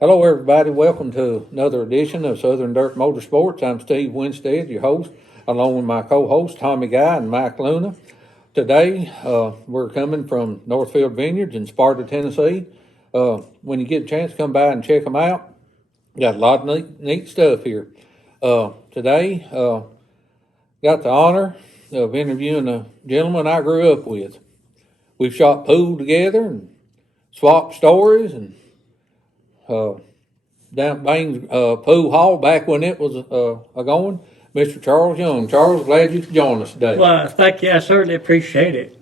Hello, everybody. Welcome to another edition of Southern Dirt Motorsports. I'm Steve Winstead, your host, along with my co-host Tommy Guy and Mike Luna. Today, we're coming from Northfield Vineyards in Sparta, Tennessee. When you get a chance, come by and check them out. Got a lot of neat stuff here. Today, got the honor of interviewing a gentleman I grew up with. We've shot pool together and swapped stories and down at Baines Pool Hall back when it was going. Mr. Charles Young. Charles, glad you could join us today. Well, thank you. I certainly appreciate it.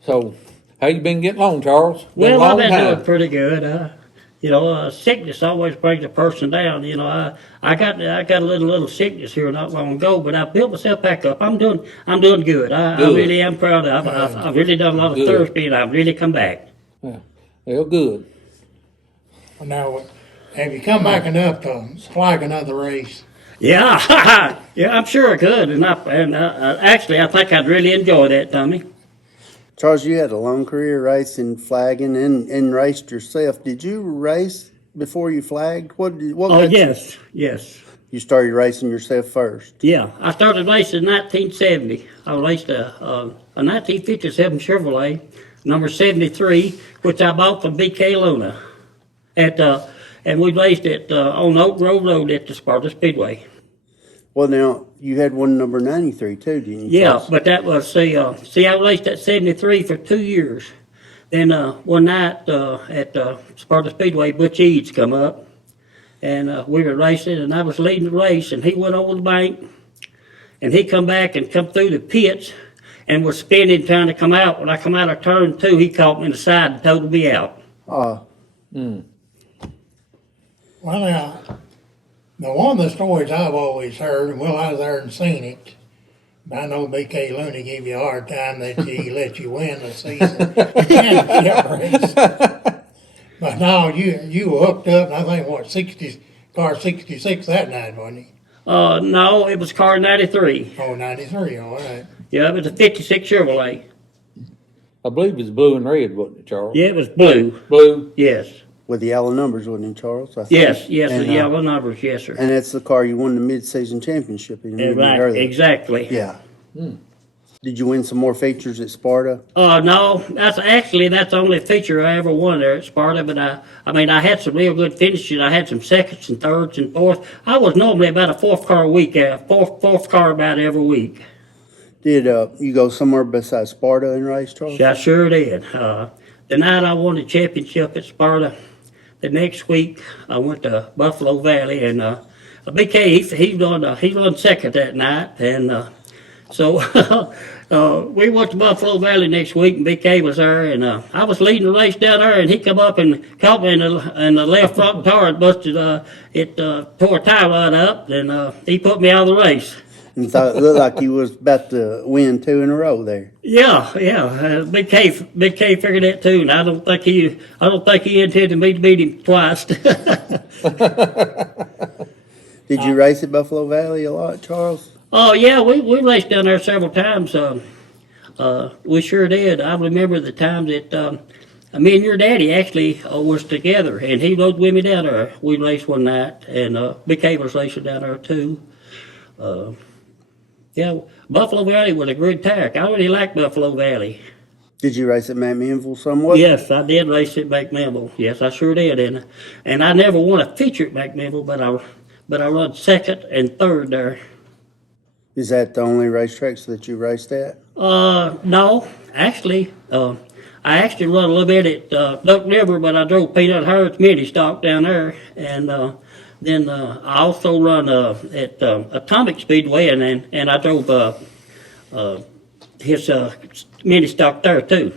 So, how you been getting along, Charles? Well, I've been doing pretty good. Sickness always brings a person down. I got a little sickness here not long ago, but I built myself back up. I'm doing good. I really am proud of. I've really done a lot of therapy, and I've really come back. Yeah, well, good. Now, have you come back enough to flag another race? Yeah, yeah, I'm sure I could, and actually, I think I'd really enjoy that, Tommy. Charles, you had a long career racing, flagging, and raced yourself. Did you race before you flagged? What Oh, yes. You started racing yourself first. Yeah, I started racing in 1970. I raced a 1957 Chevrolet, number 73, which I bought from BK Luna. And we raced it on Oak Grove Road at the Sparta Speedway. Well, now, you had one number 93 too, didn't you? Yeah, Charles? but that was, I raced at 73 for 2 years. Then one night at Sparta Speedway, Butch Eads come up, and we were racing, and I was leading the race, and he went over the bank, and he come back and come through the pits, and was spinning trying to come out. When I come out of turn 2, he caught me in the side and totaled me out. Well, now, one of the stories I've always heard, and I was there and seen it, I know BK Looney gave you a hard time that he let you win the season championship race. But no, you were hooked up, and I think, car 66 that night, wasn't he? No, it was car 93. Oh, 93, all right. Yeah, it was a 56 Chevrolet. I believe it was blue and red, wasn't it, Charles? Yeah, it was blue. Blue? Yes. With the yellow numbers, wasn't it, Charles? I think. Yes, And, the yellow numbers, yes, sir. And that's the car you won the mid-season championship in. Right, exactly. Yeah. Did you win some more features at Sparta? No, that's the only feature I ever won there at Sparta. But I had some real good finishes. I had some seconds and thirds and fourths. I was normally about a fourth car about every week. Did you go somewhere besides Sparta and race, Charles? I sure did. The night I won the championship at Sparta, the next week I went to Buffalo Valley, and BK he run second that night, and so we went to Buffalo Valley next week, and BK was there, and I was leading the race down there, and he come up and caught me in the left front tire and busted tore a tire rod up, and he put me out of the race. And thought it looked like you was about to win 2 in a row there. Yeah. Big K figured that too, and I don't think he intended me to beat him twice. Did you race at Buffalo Valley a lot, Charles? Oh yeah, we raced down there several times. We sure did. I remember the time that me and your daddy actually was together, and he rode with me down there. We raced one night, and Big K was racing down there too. Yeah, Buffalo Valley was a good track. I really liked Buffalo Valley. Did you race at McMinnville somewhat? Yes, I did race at McMinnville. Yes, I sure did, and I never won a feature at McMinnville, but I run second and third there. Is that the only racetracks that you raced at? No, actually, I actually run a little bit at Duck River, but I drove Peanut Harrod's mini stock down there, and then I also run at Atomic Speedway, and I drove his mini stock there too.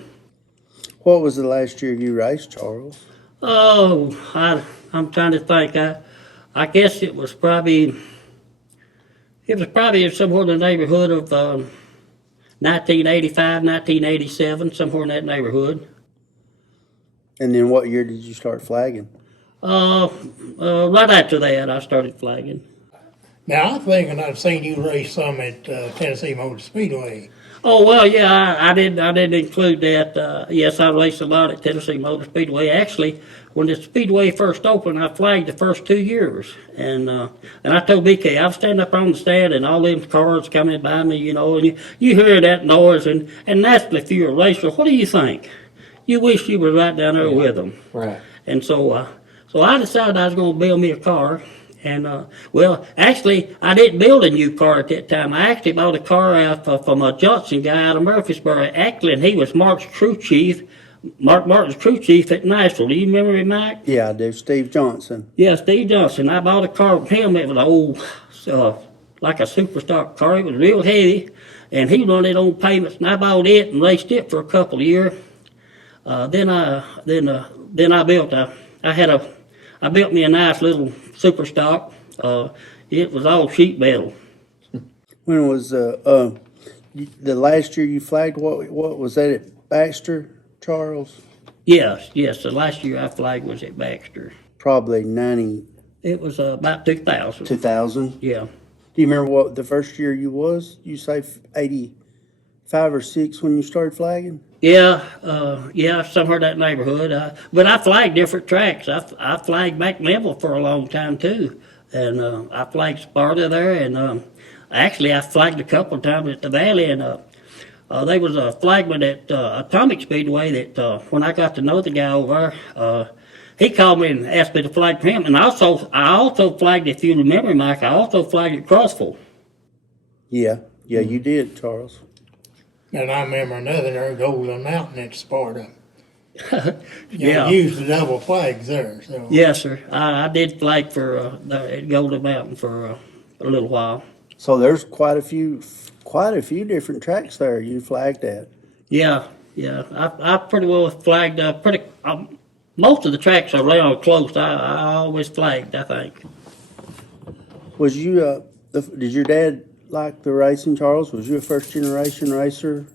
What was the last year you raced, Charles? Oh, I'm trying to think. I guess it was probably somewhere in the neighborhood of 1985, 1987, somewhere in that neighborhood. And then what year did you start flagging? Right after that, I started flagging. Now, I'm thinking I've seen you race some at Tennessee Motor Speedway. Oh, well, yeah, I didn't include that. Yes, I raced a lot at Tennessee Motor Speedway. Actually, when the Speedway first opened, I flagged the first 2 years. And I told BK, I was standing up on the stand and all them cars coming by me, and you hear that noise. And naturally, if you're a racer, what do you think? You wish you were right down there with them. Right. And so I decided I was going to build me a car. And, well, actually, I didn't build a new car at that time. I actually bought a car out from a Johnson guy out of Murfreesboro, actually, and he was Mark's crew chief. Martin's crew chief at Nashville. Do you remember him, Mike? Yeah, I do. Steve Johnson. Yeah, Steve Johnson. I bought a car from him. It was an old, like a super stock car. It was real heavy, and he run it on payments. And I bought it and raced it for a couple of years. Then I built me a nice little super stock. It was all sheet metal. When was the last year you flagged? What was that at Baxter, Charles? Yes. The last year I flagged was at Baxter. Probably 90, It was about 2000. 2000. Yeah. Do you remember what the first year you was? You say 85 or 6 when you started flagging? Yeah, somewhere in that neighborhood. But I flagged different tracks. I flagged McNeville for a long time too, and I flagged Sparta there, and actually I flagged a couple of times at the Valley, and there was a flagman at Atomic Speedway that when I got to know the guy over there, he called me and asked me to flag for him, and I also flagged, if you remember, Mike, I also flagged at Crossville. Yeah, you did, Charles. And I remember another there, Golden Mountain at Sparta. Yeah. You used the double flags there, so. Yes, sir. I did flag for at Golden Mountain for a little while. So there's quite a few different tracks there you flagged at. Yeah. I pretty well flagged most of the tracks around close. I always flagged, I think. Was you did your dad like the racing, Charles? Was you a first generation racer?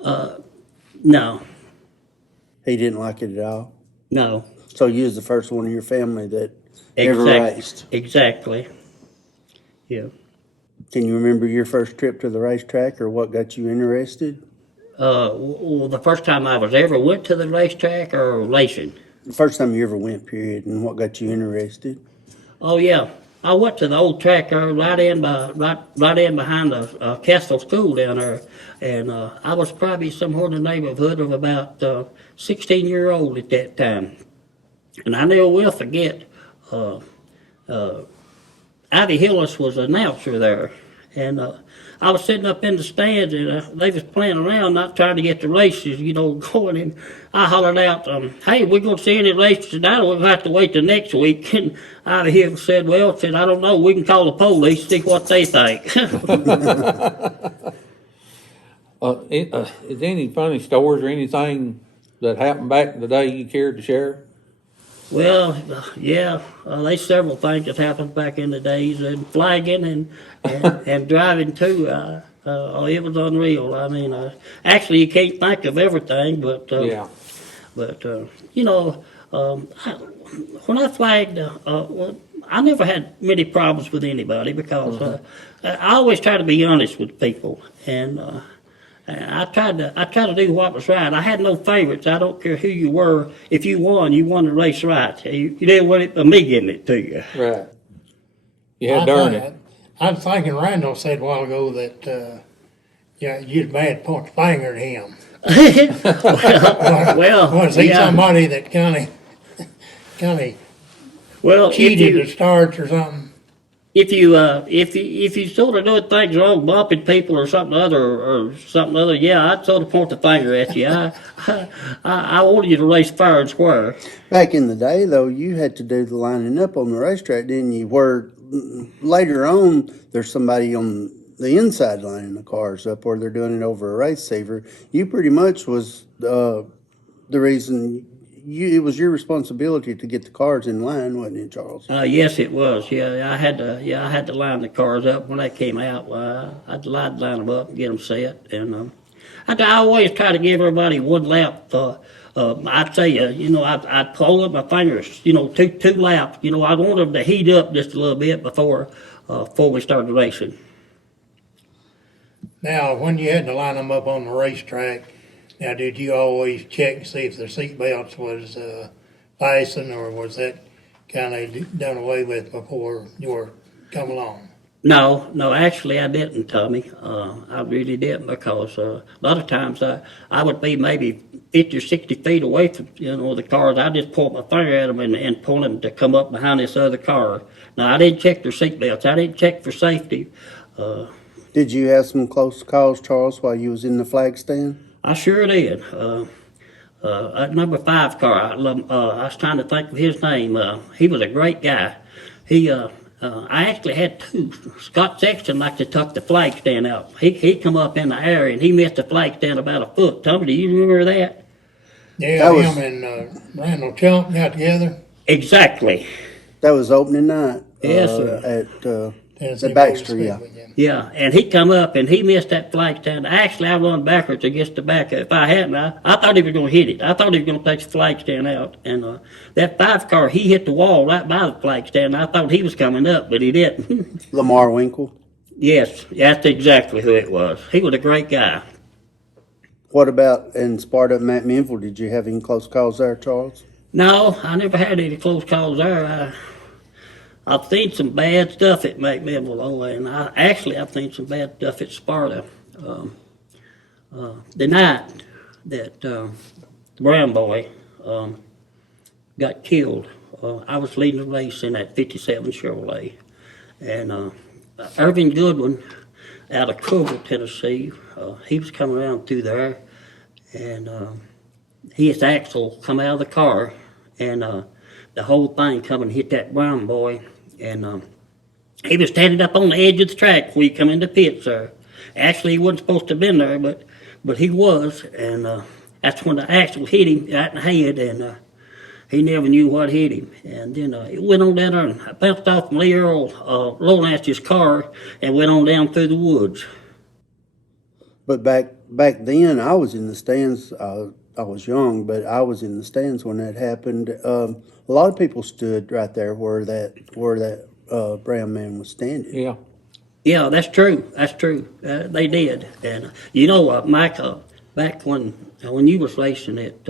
No. He didn't like it at all. No. So you was the first one in your family that ever raced. Exactly. Yeah. Can you remember your first trip to the racetrack or what got you interested? Well, the first time I was ever went to the racetrack or racing. The first time you ever went, period, and what got you interested? Oh yeah, I went to the old track there, right in behind the Castle School down there, and I was probably somewhere in the neighborhood of about 16-year-old at that time, and I never will forget. Ivy Hillis was an announcer there, and I was sitting up in the stands, and they was playing around, not trying to get the races, going. And I hollered out, "Hey, we're going to see any races tonight, or we'll have to wait till next week." And Ivy Hillis said, "I don't know. We can call the police, see what they think." Is there any funny stories or anything that happened back in the day you cared to share? Well, yeah, there's several things that happened back in the days, and flagging and driving too. It was unreal. I mean, actually, you can't think of everything, but Yeah. But when I flagged, I never had many problems with anybody because I always try to be honest with people, and I tried to do what was right. I had no favorites. I don't care who you were. If you won the race right. You didn't want me getting it to you. Right. Yeah, darn it. I was thinking Randall said a while ago that, you'd bad point the finger at him. Well, Was he yeah. somebody that kind of Well, cheated the starts or something? if you sort of doing things wrong, bumping people or something other, yeah, I'd sort of point the finger at you. I wanted you to race fair and square. Back in the day, though, you had to do the lining up on the racetrack, didn't you? Where later on, there's somebody on the inside lining the cars up, or they're doing it over a race saver. You pretty much was the reason. It was your responsibility to get the cars in line, wasn't it, Charles? Yes, it was. Yeah, I had to line the cars up when they came out. I'd line them up and get them set, and I always try to give everybody one lap. I'd say, I'd pull up my fingers, two laps. I want them to heat up just a little bit before we started racing. Now, when you had to line them up on the racetrack, now did you always check and see if their seat belts was fastened, or was that kind of done away with before you were come along? No, actually I didn't, Tommy. I really didn't, because a lot of times I would be maybe 50 or 60 feet away from, the cars. I just point my finger at them and point them to come up behind this other car. Now, I didn't check their seat belts. I didn't check for safety. Did you have some close calls, Charles, while you was in the flag stand? I sure did. That number 5 car, I was trying to think of his name. He was a great guy. I actually had 2. Scott Sexton liked to tuck the flag stand out. He come up in the air and he missed the flag stand about a foot. Tommy, do you remember that? Yeah, That was- him and Randall Chump got together. Exactly. That was opening night. Yes, sir. At Tennessee the Baxter, Motor yeah. Speedway, Yeah, and he come up and he missed that flag stand. Actually, I run backwards against the back. If I hadn't, I thought he was going to hit it. I thought he was going to take the flag stand out. And that 5 car, he hit the wall right by the flag stand. I thought he was coming up, but he didn't. Lamar Winkle. Yes, that's exactly who it was. He was a great guy. What about in Sparta, Matt Minville? Did you have any close calls there, Charles? No, I never had any close calls there. I've seen some bad stuff at McMinnville, and I've seen some bad stuff at Sparta. The night that the Brown boy got killed, I was leading the race in that 57 Chevrolet, and Irving Goodwin out of Crowell, Tennessee, he was coming around through there, and his axle come out of the car, and the whole thing come and hit that Brown boy, and he was standing up on the edge of the track before he come into pits there. Actually, he wasn't supposed to have been there, but he was, and that's when the axle hit him right in the head, and he never knew what hit him. And then it went on down there and bounced off from Lee Earl Lowlance's car and went on down through the woods. But back then, I was in the stands. I was young, but I was in the stands when that happened. A lot of people stood right there where that brown man was standing. Yeah. Yeah, that's true. That's true. They did. And Mike, back when you was racing at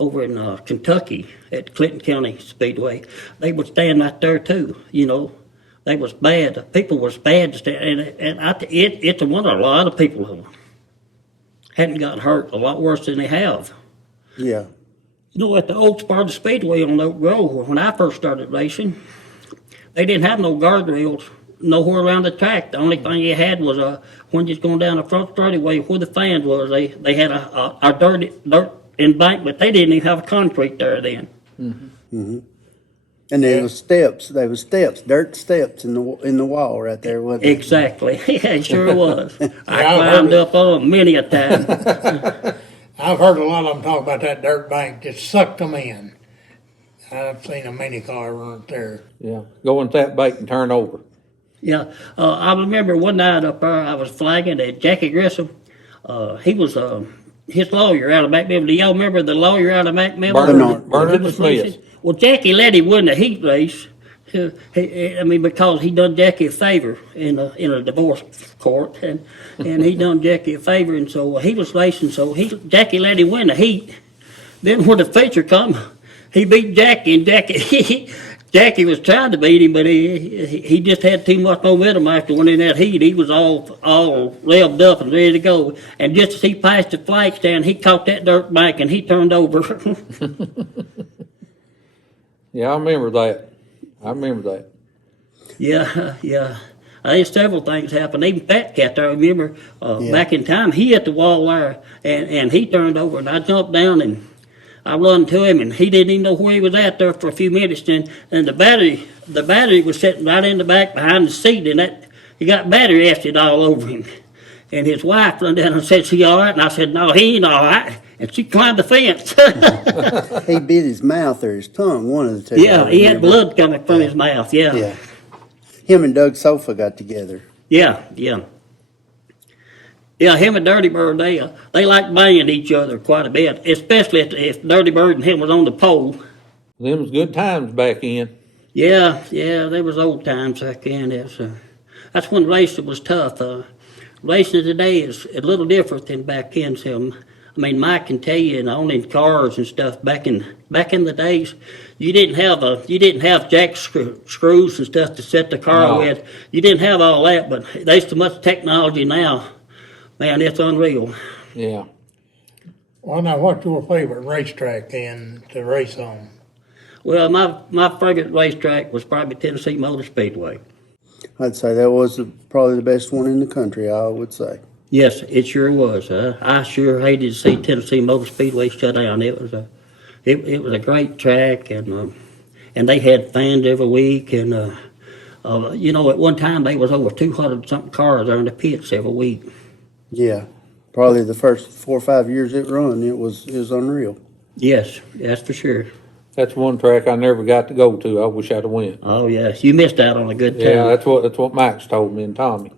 over in Kentucky at Clinton County Speedway, they would stand right there too. They was bad. People was bad to stand, and it's a wonder a lot of people who hadn't got hurt a lot worse than they have. Yeah. At the old Sparta Speedway on Oak Grove, when I first started racing, they didn't have no guardrails nowhere around the track. The only thing you had was when you're going down the front straightaway where the fans was, they had a dirt embankment. They didn't even have concrete there then. Mm-hmm. And there was steps. There was steps, dirt steps in the wall right there, wasn't there? Exactly. Yeah, it sure was. I Yeah, I've climbed heard up on them many a time. I've heard a lot of them talk about that dirt bank that sucked them in. I've seen a mini car run up there. Yeah. Go into that bait and turn over. Yeah, I remember one night up there, I was flagging at Jackie Grissom. He was his lawyer out of McMinnville. Do y'all remember the lawyer out of McMinnville? Bernard Smith. Well, Jackie let him win the heat race. Because he done Jackie a favor in a divorce court, and he done Jackie a favor, and so he was racing. So Jackie let him win the heat. Then when the feature come, he beat Jackie, and Jackie was trying to beat him, but he just had too much momentum after winning that heat. He was all revved up and ready to go. And just as he passed the flag stand, he caught that dirt bank and he turned over. Yeah, I remember that. Yeah. There's several things happened. Even Fat Cat, I remember back in time, he hit the wall there and he turned over, and I jumped down and I run to him, and he didn't even know where he was at there for a few minutes. And the battery was sitting right in the back behind the seat, and he got battery acid all over him. And his wife run down and said, "Is he all right?" And I said, "No, he ain't all right." And she climbed the fence. He bit his mouth or his tongue, one of the two. Yeah, he had blood coming from his mouth. Yeah. Yeah. Him and Doug Sofa got together. Yeah. Yeah, him and Dirty Bird, they like banging each other quite a bit, especially if Dirty Bird and him was on the pole. Them was good times back in. Yeah, there was old times back then. That's when racing was tough. racing today is a little different than back then. So, I mean, Mike can tell you, and owning cars and stuff back in the days, you didn't have jack screws and stuff to set the car No. with. You didn't have all that, but there's so much technology now. Man, it's unreal. Yeah. Well, now, what's your favorite racetrack then to race on? Well, my favorite racetrack was probably Tennessee Motor Speedway. I'd say that was probably the best one in the country, I would say. Yes, it sure was. I sure hated to see Tennessee Motor Speedway shut down. It was a great track, and they had fans every week, and you know, at one time they was over 200 something cars there in the pits every week. Yeah, probably the first 4 or 5 years it run, it was unreal. Yes, that's for sure. That's one track I never got to go to. I wish I'd have went. Oh yes, you missed out on a good time. Yeah, that's what Max told me and Tommy.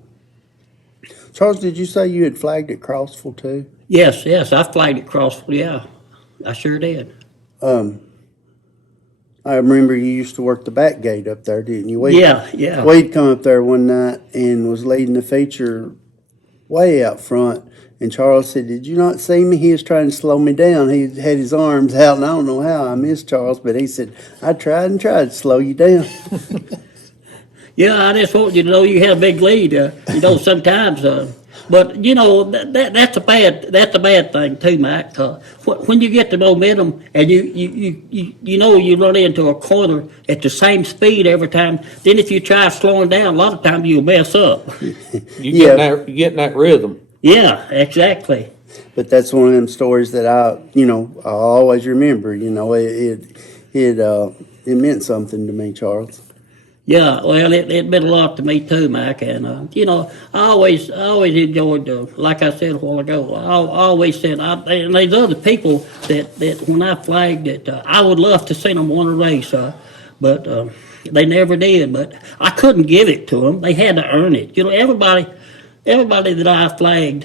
Charles, did you say you had flagged at Crossville too? Yes, I flagged at Crossville. Yeah, I sure did. I remember you used to work the back gate up there, didn't you? Yeah. Wade come up there one night and was leading the feature way out front. And Charles said, "Did you not see me? He was trying to slow me down. He had his arms out, and I don't know how I missed Charles, but he said, I tried to slow you down." Yeah, I just want you to know you had a big lead. You know, sometimes, but you know that's a bad thing too, Mike. When you get the momentum and you know you run into a corner at the same speed every time, then if you try slowing down, a lot of times you'll mess up. You getting that rhythm. Yeah, exactly. But that's one of them stories that I always remember. You know, it meant something to me, Charles. Yeah, well, it meant a lot to me too, Mike, and you know, I always enjoyed, like I said a while ago, I always said, and there's other people that when I flagged that I would love to see them win a race, but they never did. But I couldn't give it to them; they had to earn it. You know, everybody that I flagged,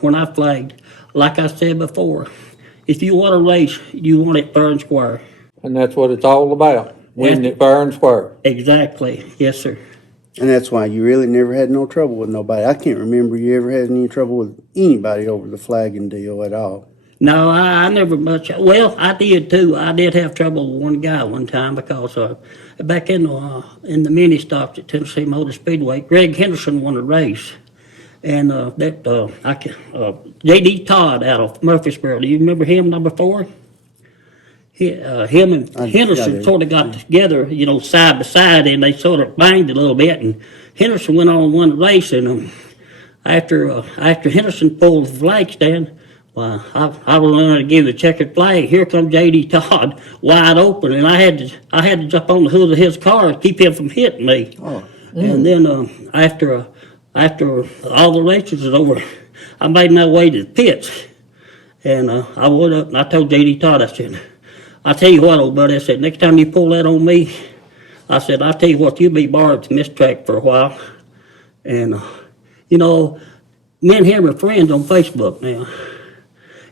when I flagged, like I said before, if you want a race, you want it fair and square. And that's what it's all about. Winning it fair and square. Exactly. Yes, sir. And that's why you really never had no trouble with nobody. I can't remember you ever had any trouble with anybody over the flagging deal at all. No, I never much. Well, I did too. I did have trouble with one guy one time because back in the mini stocks at Tennessee Motor Speedway, Greg Henderson won a race, and J.D. Todd out of Murfreesboro. Do you remember him, number 4? Him and Henderson sort of got together, you know, side by side, and they sort of banged a little bit. And Henderson went on and won the race, and after Henderson pulled the flag stand, well, I was going to give the checkered flag. Here comes J.D. Todd, wide open, and I had to jump on the hood of his car to keep him from hitting me. Oh. And then after all the races was over, I made my way to the pits, and I went up and I told J.D. Todd, I said, "I'll tell you what, old buddy," I said, "next time you pull that on me," I said, "I'll tell you what, you'll be barred from this track for a while." And, you know, me and him are friends on Facebook now.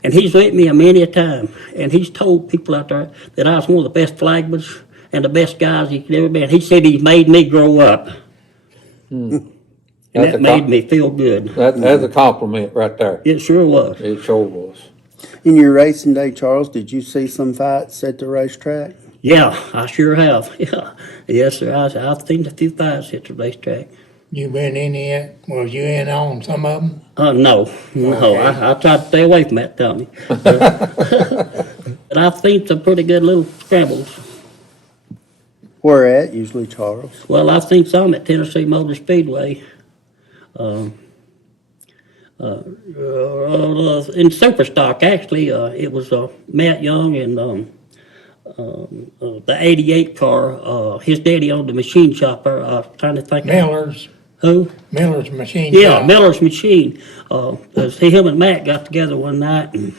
And he's with me many a time. And he's told people out there that I was one of the best flagmen and the best guys he could ever be. And he said he made me grow up. And that made me feel good. That's a compliment right there. It sure was. It sure was. In your racing day, Charles, did you see some fights at the racetrack? Yeah, I sure have. Yeah. Yes, sir. I've seen a few fights at the racetrack. You been in yet? Was you in on some of them? No. Okay. I tried to stay away from that, Tommy. But I've seen some pretty good little scrambles. Where at, usually, Charles? Well, I've seen some at Tennessee Motor Speedway. In Superstock, actually, it was Matt Young and the '88 car. His daddy owned the machine shop there. I was trying to think. Miller's. Who? Miller's Machine Yeah, Shop. Miller's Machine. Him and Matt got together one night, and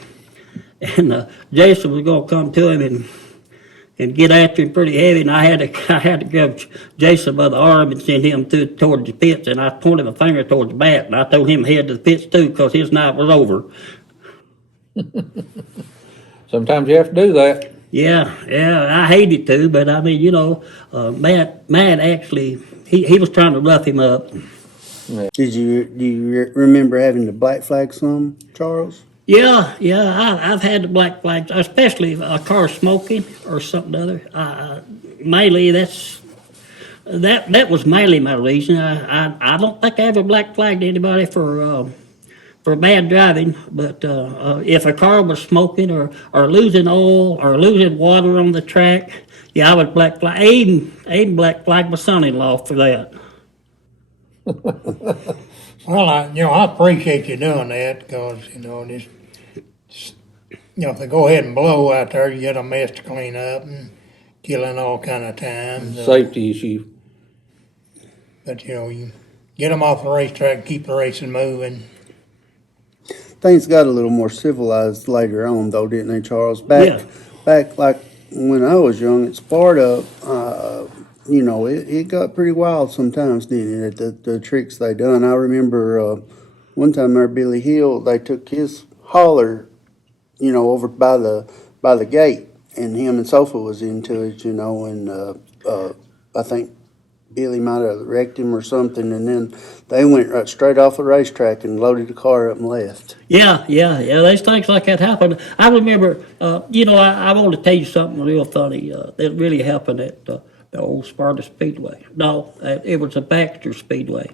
Jason was going to come to him and get after him pretty heavy, and I had to grab Jason by the arm and send him towards the pits, and I pointed my finger towards Matt, and I told him head to the pits too, because his night was over. Sometimes you have to do that. Yeah, I hated to, but I mean, you know, Matt actually, he was trying to rough him up. Do you remember having the black flag some, Charles? Yeah, I've had the black flags, especially if a car smoking or something other. Mainly that was mainly my reason. I don't think I ever black flagged anybody for bad driving, but if a car was smoking or losing oil or losing water on the track, yeah, I would black flag. Aiden black flagged my son-in-law for that. Well, I appreciate you doing that because, if they go ahead and blow out there, you get a mess to clean up and killing all kind of time. So, Safety issue. but, you get them off the racetrack, keep the racing moving. Things got a little more civilized later on, though, didn't they, Charles? Yeah. Back like when I was young at Sparta, it got pretty wild sometimes, didn't it? The tricks they done. I remember one time there, Billy Hill, they took his hauler, over by the gate, and him and Sofa was into it, and I think Billy might have wrecked him or something, and then they went right straight off the racetrack and loaded the car up and left. Yeah. There's things like that happen. I remember, I want to tell you something real funny that really happened at the old Sparta Speedway. No, it was a Baxter Speedway.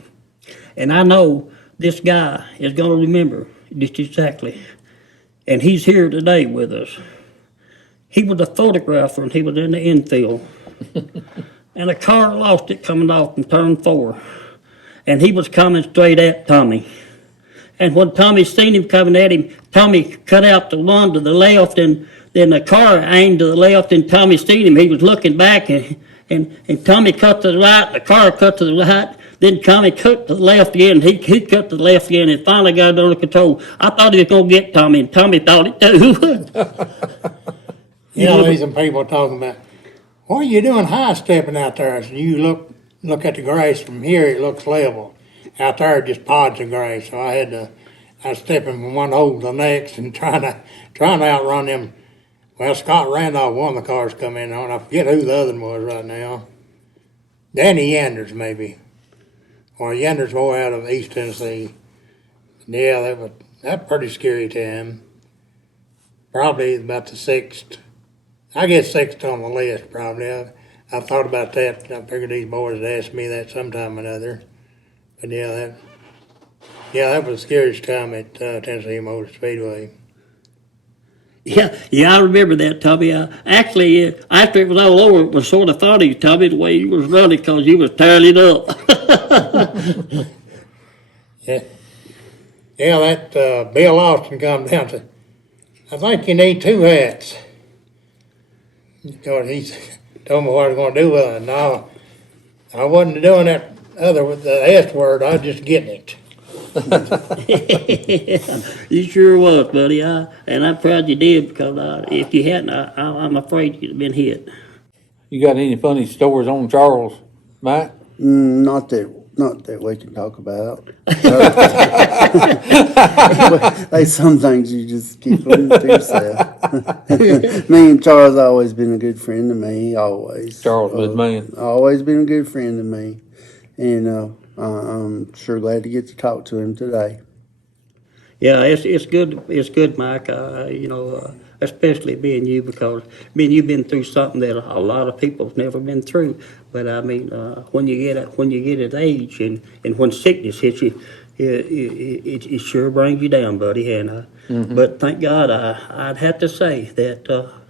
And I know this guy is going to remember just exactly. And he's here today with us. He was a photographer and he was in the infield. And a car lost it coming off from turn 4. And he was coming straight at Tommy. And when Tommy seen him coming at him, Tommy cut out the run to the left, and then the car aimed to the left, and Tommy seen him. He was looking back, and Tommy cut to the right, the car cut to the right, then Tommy cut to the left again, he cut to the left again, and finally got it under control. I thought he was going to get Tommy, and Tommy thought it too. There's some people talking about, what are you doing high stepping out there? So you look at the grass from here, it looks level. Out there, just pods of grass. So I was stepping from one hole to the next and trying to outrun them. Well, Scott Randolph, one of the cars come in on. I forget who the other one was right now. Danny Yanders, maybe. Or Yanders boy out of East Tennessee. Yeah, that was pretty scary time. Probably about the sixth. I guess sixth on the list, probably. I thought about that. I figured these boys would ask me that sometime or another. But that was the scariest time at Tennessee Motor Speedway. Yeah, I remember that, Tommy. Actually, after it was all over, it was sort of funny, Tommy, the way you was running, because you was tearing it up. Yeah, that Bill Austin come down to, I think you need 2 hats. Because he told me what I was going to do with it. No, I wasn't doing that other with the S word. I was just getting it. You sure was, buddy. And I'm proud you did, because if you hadn't, I'm afraid you'd have been hit. You got any funny stories on Charles, Mike? Not that we can talk about. There's some things you just keep them to yourself. Me and Charles always been a good friend to me. Always. Charles, good man. Always been a good friend to me, and I'm sure glad to get to talk to him today. Yeah, it's good. It's good, Mike. Especially being you, because you've been through something that a lot of people have never been through. But I mean, when you get at age and when sickness hits you, it sure brings you down, buddy. And but thank God, I'd have to say that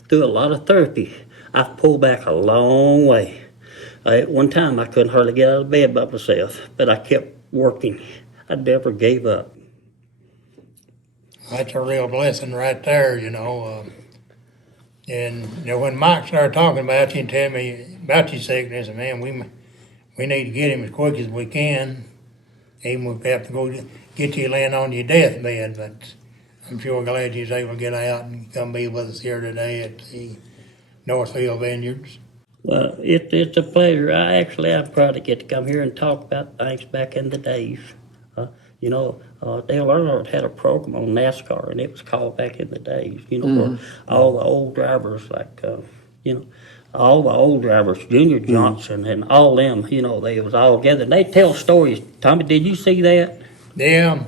through a lot of therapy, I've pulled back a long way. At one time, I couldn't hardly get out of bed by myself, but I kept working. I never gave up. That's a real blessing right there, And when Mike started talking about you and telling me about your sickness, man, we need to get him as quick as we can. Even if we have to go get you laying on your deathbed, but I'm sure glad you was able to get out and come be with us here today at the Northfield Vineyards. Well, it's a pleasure. I'm proud to get to come here and talk about things back in the days. Dale Earnhardt had a program on NASCAR, and it was called back in the days, where all the old drivers, like, all the old drivers, Junior Johnson and all them, you know, they was all together. They tell stories. Tommy, did you see that? Yeah,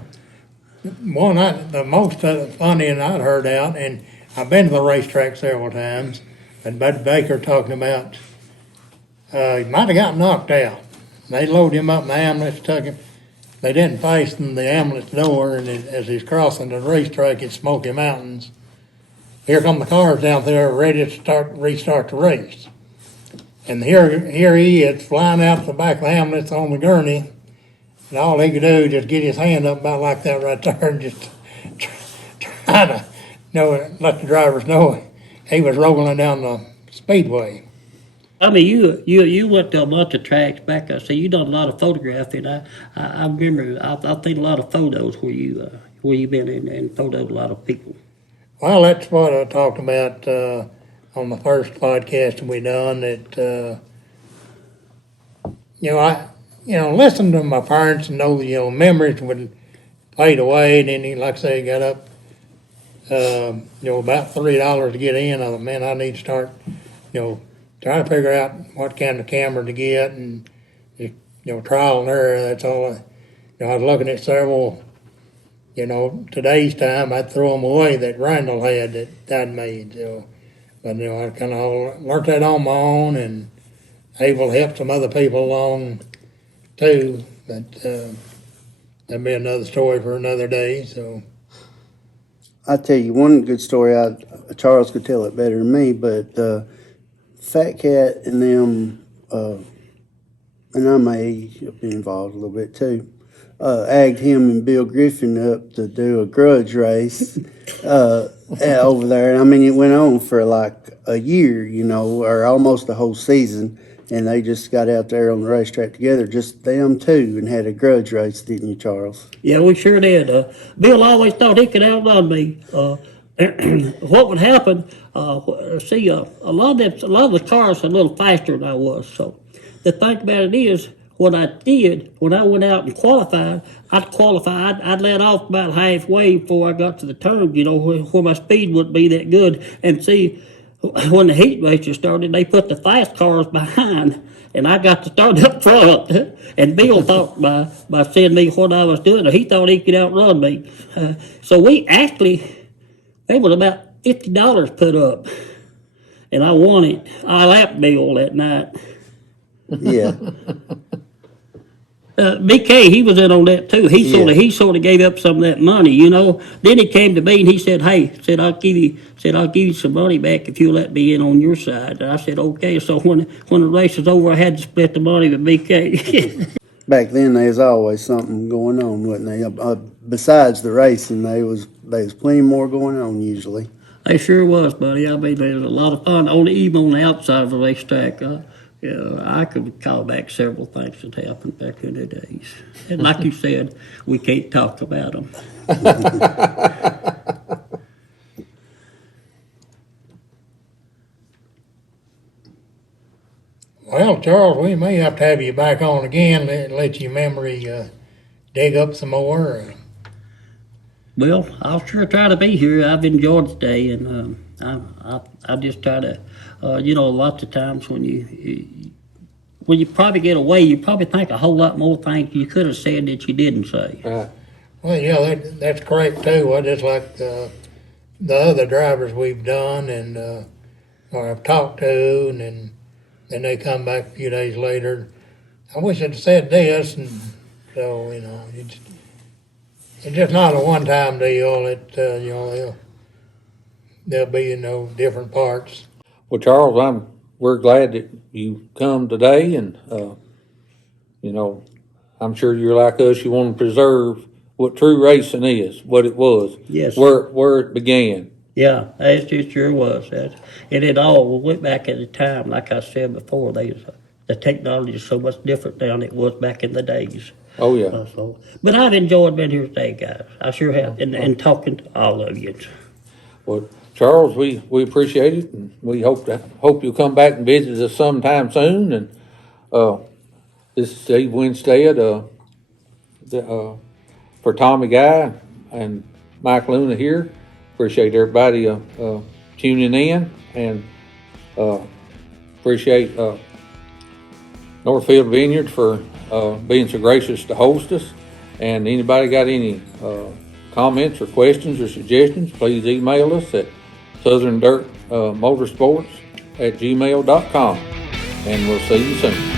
the most funny and I'd heard out, and I've been to the racetrack several times, and Buddy Baker talking about, he might have got knocked out. They loaded him up in the ambulance, took him. They didn't fasten the ambulance door, and as he's crossing the racetrack at Smoky Mountains, here come the cars down there ready to restart the race. And here he is flying out the back of the ambulance on the gurney, and all he could do is just get his hand up about like that right there and just try to let the drivers know he was rolling down the speedway. I mean, you went to a bunch of tracks back. I see you done a lot of photographing. I remember. I've seen a lot of photos where you been in and photoed a lot of people. Well, that's what I talked about on the first podcast we done. That I listened to my parents and know memories would fade away. And then like I say, got up about $3 to get in. I thought, man, I need to start trying to figure out what kind of camera to get and trial and error. That's all. I was looking at several. Today's time, I'd throw them away that Randall had that I'd made. So, but I kind of learned that on my own and able to help some other people along too. But that'd be another story for another day. So, I'll tell you one good story. Charles could tell it better than me, but Fat Cat and them, and I may have been involved a little bit too. Agged him and Bill Griffin up to do a grudge race over there. I mean, it went on for like a year, or almost a whole season, and they just got out there on the racetrack together, just them two, and had a grudge race, didn't you, Charles? Yeah, we sure did. Bill always thought he could outrun me. What would happen? A lot of the cars are a little faster than I was. So the thing about it is, what I did when I went out and qualified, I'd let off about halfway before I got to the turn, where my speed wouldn't be that good. And see, when the heat races started, they put the fast cars behind, and I got to start up front. And Bill thought by seeing me what I was doing, he thought he could outrun me. So there was about $50 put up, and I won it. I lapped Bill that night. Yeah. BK, he was in on that too. He sort of gave up some of that money, Then he came to me and he said, "Hey, I'll give you some money back if you let me in on your side." And I said, "Okay." So when the race was over, I had to split the money with BK. Back then, there was always something going on, wasn't there? Besides the racing, there was plenty more going on usually. It sure was, buddy. I mean, there was a lot of fun, even on the outside of the racetrack. I could call back several things that happened back in the days. And like you said, we can't talk about them. well, Charles, we may have to have you back on again. Let your memory dig up some more. Well, I'll sure try to be here. I've enjoyed the day, and I just try to, lots of times when you probably get away, you probably think a whole lot more things you could have said that you didn't say. Well, yeah, that's correct too. Well, just like the other drivers we've done and or I've talked to, and then they come back a few days later. I wish I'd said this, and so it's just not a one-time deal. There'll be different parts. Well, Charles, we're glad that you come today, and I'm sure you're like us. You want to preserve what true racing is, what it was, Yes. where it began. Yeah, it sure was. And it all went back at the time, like I said before. The technology is so much different now than it was back in the days. Oh yeah. But I've enjoyed being here today, guys. I sure have, and talking to all of you. Well, Charles, we appreciate it, and we hope you'll come back and visit us sometime soon. And this is Steve Winstead for Tommy Guy and Mike Luna here. Appreciate everybody tuning in, and appreciate Northfield Vineyard for being so gracious to host us. And anybody got any comments or questions or suggestions, please email us at southerndirtmotorsports@gmail.com. And we'll see you soon.